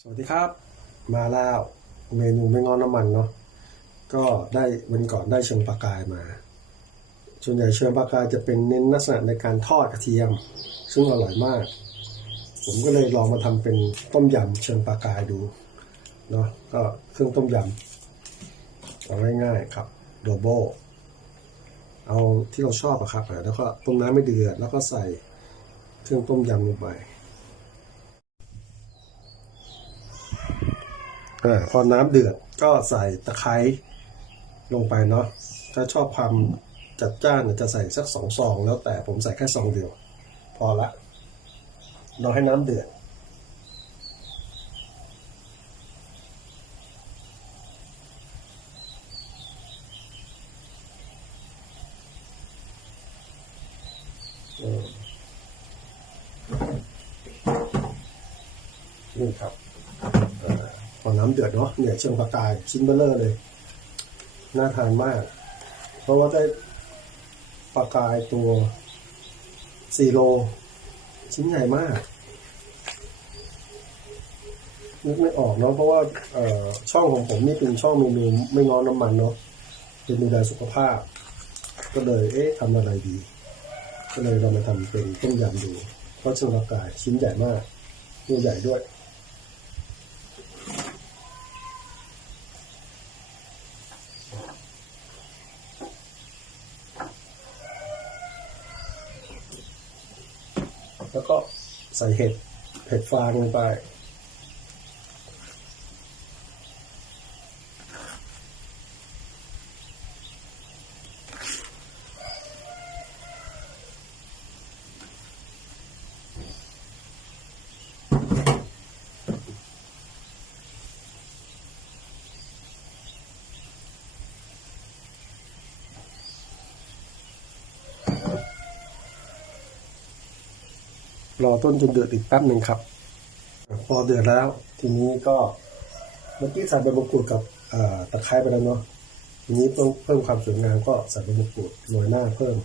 สวัสดีครับ มาแล้วเมนูไม่งอนน้ำมันเนาะก็ได้วันก่อนได้เชิงปลากายมา ส่วนใหญ่เชิงปลากายจะเป็นเน้นลักษณะในการทอดกระเทียม ซึ่งอร่อยมาก ผมก็เลยลองมาทำเป็นต้มยำเชิงปลากายดูเนาะก็เครื่องต้มยำเอาง่ายๆครับโดโบเอาที่เราชอบอะครับแล้วก็ต้มน้ำไม่เดือดแล้วก็ใส่เครื่องต้มยำลงไป อาพอน้ำเดือดก็ใส่ตะไคร้ลงไปเนาะถ้าชอบความจัดจ้านจะใส่สักสองซองแล้วแต่ผมใส่แค่ซองเดียว พอละรอให้น้ำเดือดออนี่ครับ พอน้ำเดือดเนาะเนี่ยเชิงปลากายชิ้นเบลเลอร์เลย น่าทานมาก เพราะว่าได้ปลากายตัวสี่โล ชิ้นใหญ่มากนึกไม่ออกเนาะเพราะว่าช่องของผมนี่เป็นช่องเมนูไม่งอนน้ำมันเนาะเป็นดูแลสุขภาพ ก็เลยเอ๊ะทำอะไรดี ก็เลยเรามาทำเป็นต้มยำดูเพราะเชิงปลากายชิ้นใหญ่มากตัวใหญ่ด้วย แล้วก็ใส่เห็ดเห็ดฟางลงไป รอต้นจนเดือดอีกแป๊บหนึ่งครับ พอเดือดแล้ว ทีนี้ก็เมื่อกี้ใส่ใบมะกรูดกับตะไคร้ไปแล้วเนาะทีนี้ต้องเพิ่มความสวยงามก็ใส่ใบมะกรูดโรยหน้าเพิ่ม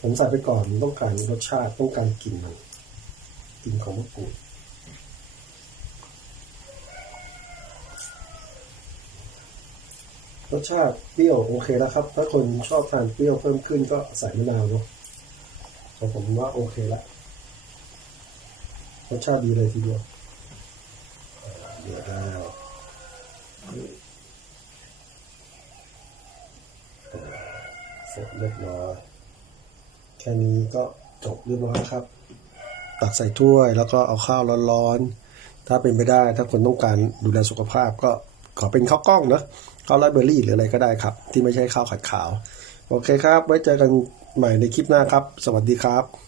ผมใส่ไปก่อนต้องการรสชาติต้องการกลิ่นมันกลิ่นของมะกรูดรสชาติเปรี้ยวโอเคแล้วครับ ถ้าคนชอบทานเปรี้ยวเพิ่มขึ้นก็ใส่มะนาวเนาะแต่ผมว่าโอเคละ รสชาติดีเลยทีเดียวเดือดแล้วเสร็จเรียบร้อยแค่นี้ก็จบเรียบร้อยครับ ตักใส่ถ้วยแล้วก็เอาข้าวร้อนๆ ถ้าเป็นไปได้ถ้าคนต้องการดูแลสุขภาพก็ขอเป็นข้าวกล้องเนะข้าวไรเบอรี่หรืออะไรก็ได้ครับ ที่ไม่ใช่ข้าวขัดขาว โอเคครับ ไว้เจอกันใหม่ในคลิปหน้าครับ สวัสดีครับ